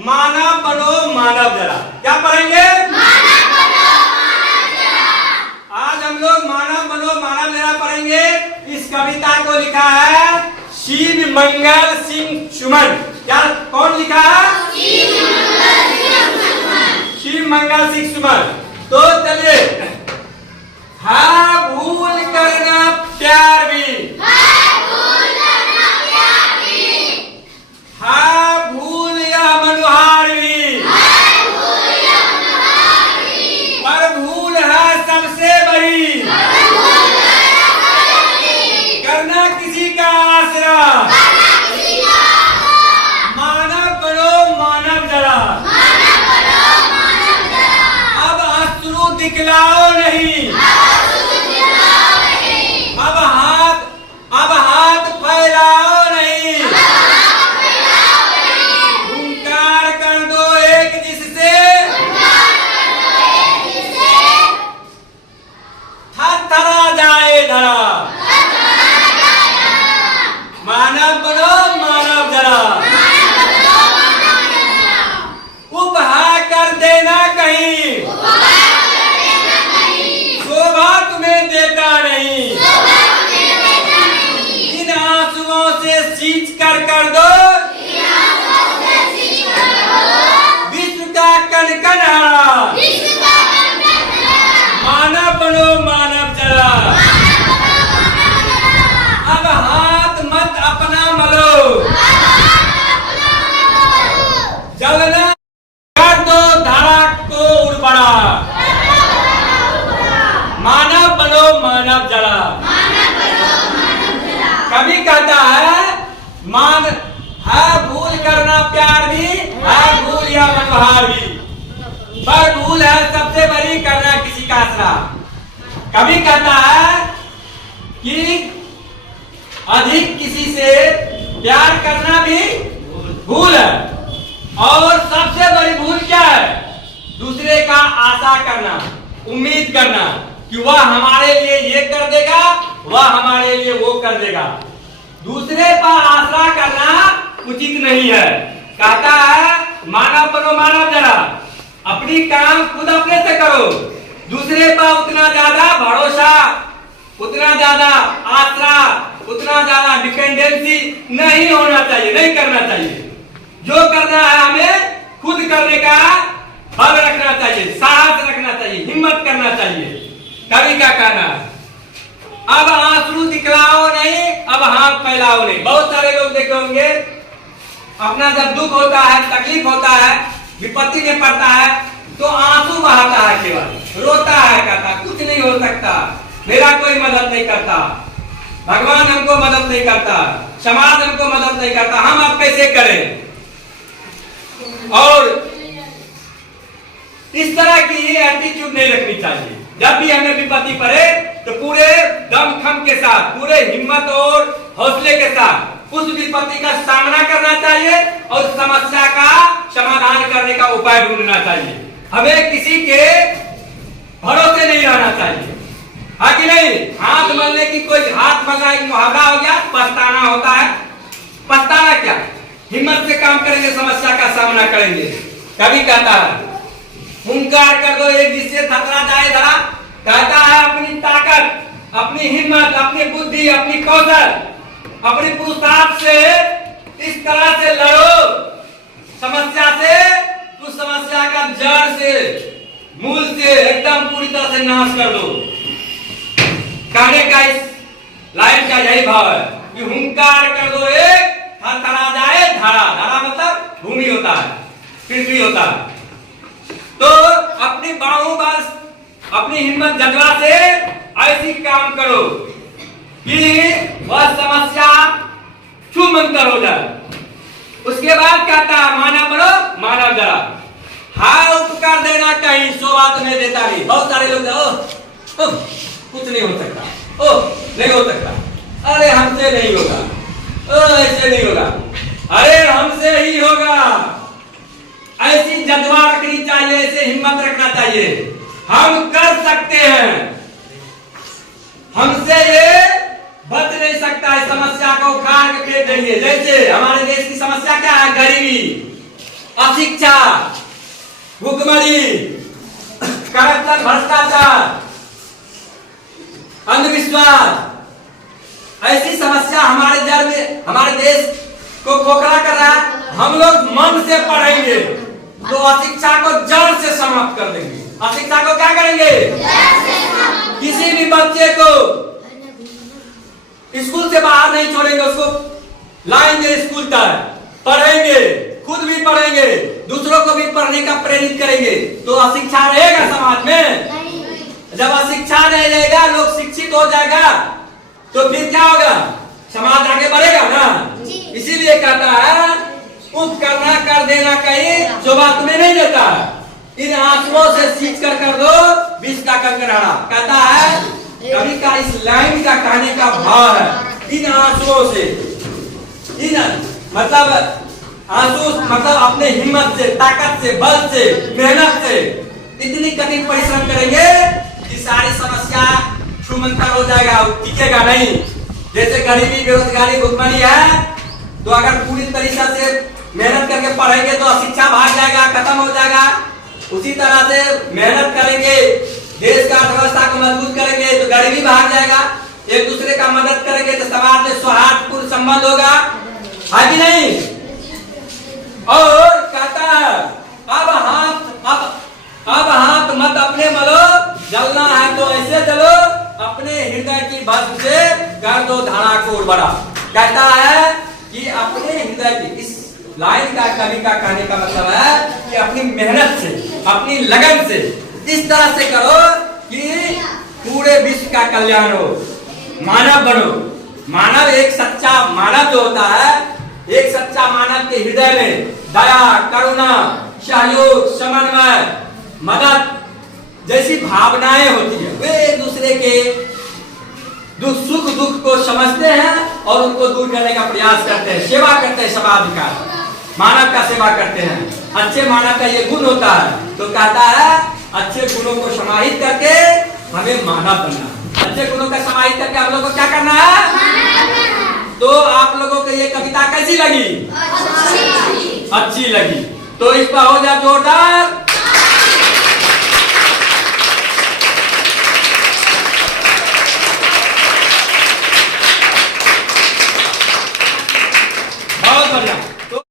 मानव बनो मानव जरा। क्या पढ़ेंगे? मानव बनो मानव जरा। आज हम लोग मानव बनो मानव जरा पढ़ेंगे। इस कविता को लिखा है शिव मंगल सिंह सुमन। क्या कौन लिखा है? शिव मंगल सिंह सुमन। तो चलिए, हाँ भूल करना प्यार भी, है भूल करना प्यार भी, हाँ भूल या मनुहार भी, है भूल या मनुहार भी, पर भूल है सबसे बड़ी, भूल है बड़ी, करना किसी का आसरा, करना किसी का आसरा, मानव बनो मानव जरा, मानव बनो मानव जरा, अब अश्रु दिखलाओ नहीं, अब हाथ फैलाओ नहीं, हुंकार कर दो एक जिससे थरथरा जाए धरा, मानव बनो मानव जरा, उपहा कर देना कहीं, शोभा तुम्हें देता नहीं, इन आंसुओं से सींच कर दो विश्व का कन हरा, मानव बनो मानव जरा, अब हाथ मत अपना मलो, जलना कर दो धारा को उर्वरा, मानव बनो मानव जरा। कवि कहता है मान है भूल करना प्यार भी, है भूल या मनोहार भी, पर भूल है सबसे बड़ी, करना किसी का आसरा। कवि कहता है कि अधिक किसी से प्यार करना भी भूल है, और सबसे बड़ी भूल क्या है? दूसरे का आशा करना, उम्मीद करना कि वह हमारे लिए ये कर देगा, वह हमारे लिए वो कर देगा। दूसरे पर आसरा करना उचित नहीं है। कहता है मानव बनो मानव जरा, अपनी काम खुद अपने से करो, दूसरे पर उतना ज्यादा भरोसा, उतना ज्यादा आसरा, उतना ज्यादा डिपेंडेंसी नहीं होना चाहिए, नहीं करना चाहिए। जो करना है हमें खुद करने का बल रखना चाहिए, साहस रखना चाहिए, हिम्मत करना चाहिए। कवि का कहना है अब आंसू दिखलाओ नहीं, अब हाथ फैलाओ नहीं। बहुत सारे लोग देखे होंगे अपना जब दुख होता है, तकलीफ होता है, विपत्ति में पड़ता है तो आंसू बहाता है, केवल रोता है, कहता कुछ नहीं हो सकता, मेरा कोई मदद नहीं करता, भगवान हमको मदद नहीं करता, समाज हमको मदद नहीं करता, हम अब कैसे करें। और इस तरह की एटीट्यूड नहीं रखनी चाहिए। जब भी हमें विपत्ति पड़े तो पूरे दमखम के साथ, पूरे हिम्मत और हौसले के साथ उस विपत्ति का सामना करना चाहिए और समस्या का समाधान करने का उपाय ढूंढना चाहिए। हमें किसी के भरोसे नहीं रहना चाहिए, हाँ कि नहीं। हाथ मलने की कोई, हाथ मलना एक मुहावरा हो गया, पछताना होता है। पछताना क्या, हिम्मत से काम करेंगे, समस्या का सामना करेंगे। कभी कहता है हुंकार कर दो एक जिससे थरथरा जाए धरा। कहता है अपनी ताकत, अपनी हिम्मत, अपनी बुद्धि, अपनी कौशल, अपनी पुरुषार्थ से इस तरह से लड़ो समस्या से, उस समस्या का जड़ से, मूल से एकदम पूरी तरह से नाश कर दो। कहने का इस लाइन का यही भाव है कि हुंकार कर दो एक, थरथरा जाए धरा। धरा मतलब भूमि होता है, पृथ्वी होता है। तो अपनी बाहों बस, अपनी हिम्मत जज्बा से ऐसी काम करो कि वह समस्या छूमंतर हो जाए। उसके बाद कहता है मानव बनो मानव जरा, हाथ उपकार देना कहीं, शोभा तुम्हें देता नहीं। बहुत सारे लोग कुछ नहीं हो सकता, नहीं हो सकता, अरे हमसे नहीं होगा, ऐसे नहीं होगा, अरे हमसे ही होगा। ऐसी जज्बा रखनी चाहिए, ऐसे हिम्मत रखना चाहिए, हम कर सकते हैं, हमसे ये बच नहीं सकता, इस समस्या को उखाड़ के फेंक देंगे। जैसे हमारे देश की समस्या क्या है, गरीबी, अशिक्षा, भुखमरी, करप्शन, भ्रष्टाचार, अंधविश्वास, ऐसी समस्या हमारे जड़ में, हमारे देश को खोखला कर रहा है। हम लोग मन से पढ़ेंगे तो अशिक्षा को जड़ से समाप्त कर देंगे। अशिक्षा को क्या करेंगे? किसी भी बच्चे को स्कूल से बाहर नहीं छोड़ेंगे, उसको लाएंगे स्कूल तक, पढ़ेंगे, खुद भी पढ़ेंगे, दूसरों को भी पढ़ने का प्रेरित करेंगे, तो अशिक्षा रहेगा समाज में? जब अशिक्षा नहीं रहेगा, लोग शिक्षित हो जाएगा, तो फिर क्या होगा? समाज आगे बढ़ेगा ना। इसीलिए कहता है उप करना कर देना कहीं शोभा तुम्हें नहीं देता, इन आंसुओं से सींच कर दो विष का कंकराड़ा। कहता है कवि का इस लाइन का कहने का भाव है, इन आंसुओं से, इन मतलब आंसू मतलब अपने हिम्मत से, ताकत से, बल से, मेहनत से इतनी कठिन परिश्रम करेंगे कि सारी समस्या छूमंतर हो जाएगा, टिकेगा नहीं। जैसे गरीबी, बेरोजगारी, भुखमरी है, तो अगर पूरी तरीके से मेहनत करके पढ़ेंगे तो अशिक्षा भाग जाएगा, खत्म हो जाएगा। उसी तरह से मेहनत करेंगे, देश का अर्थव्यवस्था को मजबूत करेंगे तो गरीबी भाग जाएगा। एक दूसरे का मदद करेंगे तो समाज में सौहार्दपूर्ण संबंध होगा, है कि नहीं? और कहता है अब हाथ मत अपने मलो, जलना है तो ऐसे जलो, अपने हृदय की भस्म से कर दो धारा को उर्वरा। कहता है कि अपने हृदय की, इस लाइन का कवि का कहने का मतलब है कि अपनी मेहनत से, अपनी लगन से इस तरह से करो कि पूरे विश्व का कल्याण हो, मानव बनो। मानव, एक सच्चा मानव जो होता है, एक सच्चा मानव के हृदय में दया, करुणा, सहयोग, समन्वय, मदद जैसी भावनाएं होती है। वे एक दूसरे के सुख दुख को समझते हैं और उनको दूर करने का प्रयास करते हैं, सेवा करते हैं, समाज का, मानव का सेवा करते हैं। अच्छे मानव का ये गुण होता है। तो कहता है अच्छे गुणों को समाहित करके हमें मानव बनना, अच्छे गुणों का समाहित करके हम लोग को क्या करना है? तो आप लोगों को ये कविता कैसी लगी? अच्छी लगी। तो इस पर हो जाए जोरदार